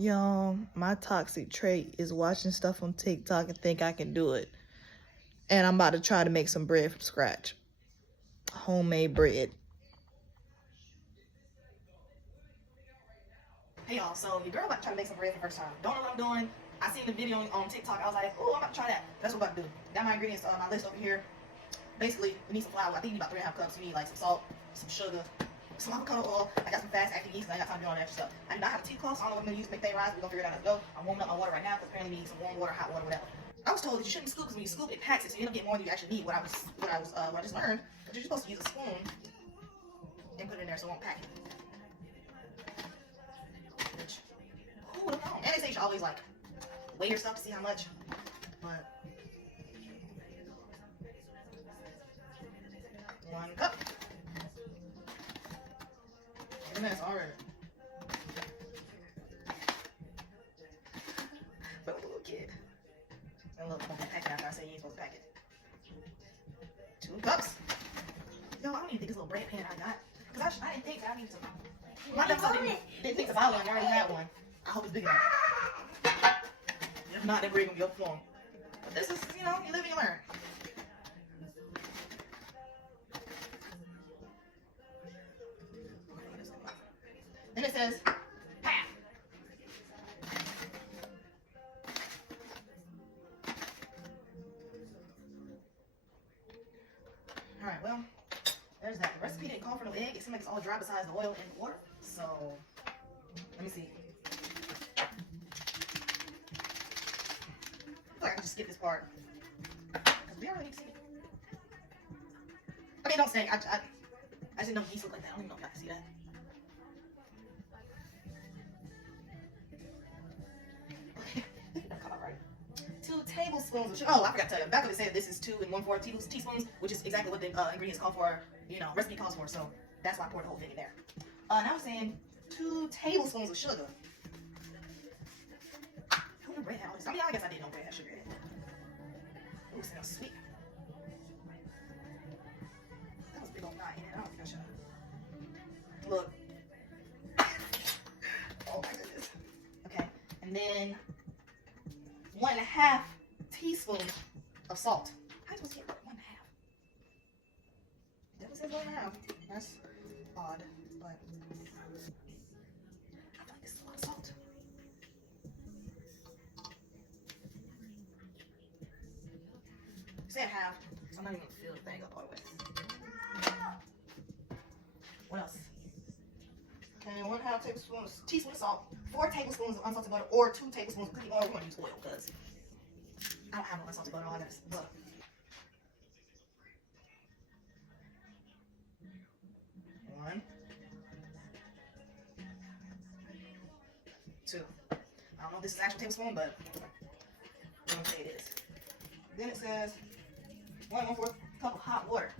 Y'all, my toxic trait is watching stuff on TikTok and think I can do it. And I'm about to try to make some bread from scratch. Homemade bread. Hey y'all, so your girl about to try to make some bread for the first time. Don't know what I'm doing. I seen the video on TikTok. I was like, oh, I'm about to try that. That's what I'm about to do. Got my ingredients on my list over here. Basically, we need some flour. I think you need about 3.5 cups. You need like some salt, some sugar, some avocado oil. I got some fast acting yeast, and I got time to do all that stuff. I do not have a tea cloth, so I don't know what I'm gonna use to make things rise. We're gonna figure it out as we go. I'm warming up my water right now because apparently we need some warm water, hot water, whatever. I was told that you shouldn't scoop because when you scoop, it packs it, so you end up getting more than you actually need. What I just learned, but you're supposed to use a spoon and put it in there so it won't pack it. Which, who would have known? And they say you should always like weigh your stuff to see how much, but 1 cup. And that's already. But a little kid. And look, I'm gonna pack it after I say you ain't supposed to pack it. 2 cups. Yo, I don't even think this little bread pan I got. Because I didn't think that I needed to. My dumb self didn't think to buy one. I already had one. I hope it's big enough. If not, that bread gonna be overflowing. But this is, you live and you learn. Then it says half. Alright, well, there's that. The recipe didn't call for no egg. It seems like it's all dry besides the oil and water. So, let me see. I feel like I can just skip this part. Because we already need to see it. I mean, don't say. I just didn't know yeast looked like that. I don't even know if y'all can see that. 2 tablespoons of sugar. Oh, I forgot to tell you. Back of it said this is 2 1/4 teaspoons, which is exactly what the ingredients call for. Recipe calls for. So that's why I poured the whole thing in there. Now I'm saying 2 tablespoons of sugar. Who knew bread had all this? I mean, I guess I didn't know bread had sugar in it. Ooh, it smells sweet. That was a big old knot in it. I don't think I should. Look. Oh my goodness. Okay, and then 1.5 teaspoons of salt. How am I supposed to get 1.5? It definitely says 1.5. That's odd, but I feel like this is a lot of salt. Say half, so I'm not even gonna fill the thing up all the way. What else? Okay, 1/2 teaspoon of salt, 4 tablespoons of unsalted butter, or 2 tablespoons of cooking oil. We're gonna use oil because I don't have no unsalted butter. All I got is butter. 1, 2. I don't know if this is an actual tablespoon, but I'm gonna say it is. Then it says 1 1/4 cup of hot water,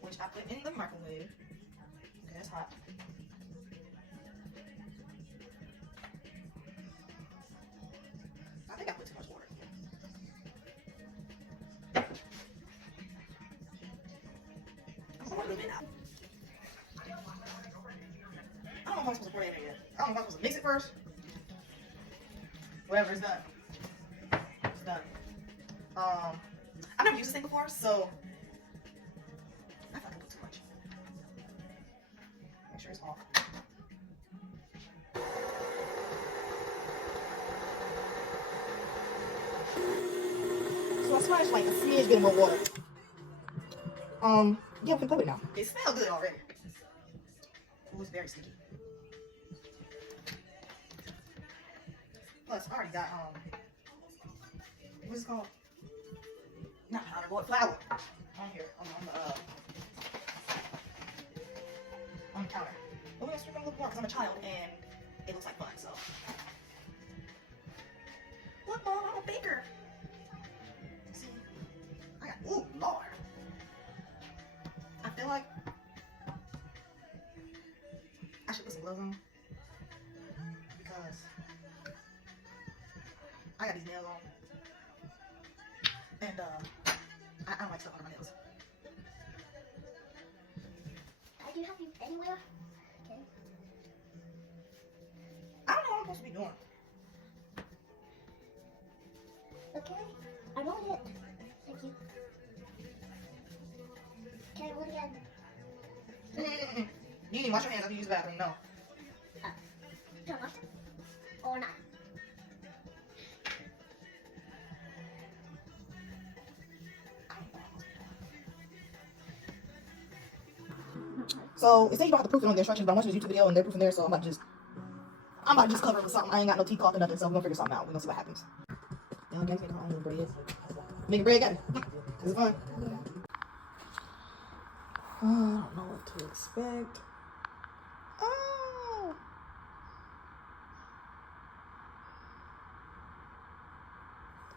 which I put in the microwave. Okay, that's hot. I think I put too much water. I'm gonna put a little bit out. I don't know if I'm supposed to put it in there yet. I don't know if I'm supposed to mix it first. Whatever, it's done. It's done. I've never used this thing before, so I thought I put too much. Make sure it's off. So I splashed like a smidge bit more water. Yeah, we can put it now. It smells good already. Ooh, it's very sticky. Plus, I already got what's it called? Not powder, but flour on here on the counter. But we're gonna stir them a little more because I'm a child and it looks like fun. So, look, Mom, I'm a baker. See, I got ooh Lord. I feel like I should put some gloves on because I got these nails on, and I don't like stuff on my nails. I do have you anywhere. Okay. I don't know what I'm supposed to be doing. Okay, I rolled it. Thank you. Can I roll it again? You need to wash your hands after you use the bathroom. No. Should I wash them? Or not? So it says you don't have to proof it on the instructions, but I want you to use the video and they're proofing there, so I'm about to just cover it with something. I ain't got no tea cloth or nothing, so we're gonna figure something out. We're gonna see what happens. Y'all guys make my own bread. Making bread again. This is fun. Oh, I don't know what to expect. Oh.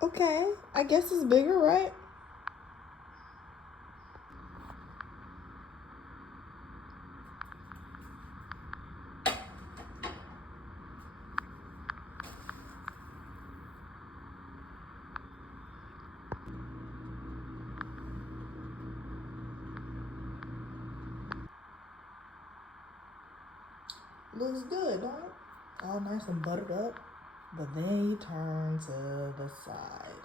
Okay, I guess it's bigger, right? Looks good, don't it? All nice and buttered up. But then you turn to the side.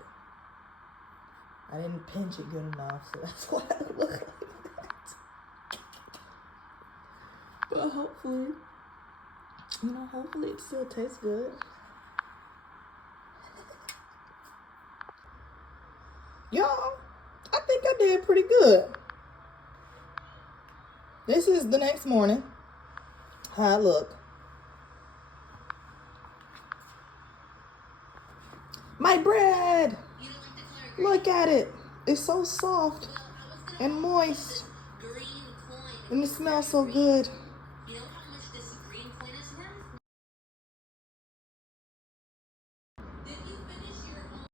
I didn't pinch it good enough, so that's why it looked like that. But hopefully, hopefully it still tastes good. Y'all, I think I did pretty good. This is the next morning. How I look. My bread! Look at it. It's so soft and moist. And it smells so good.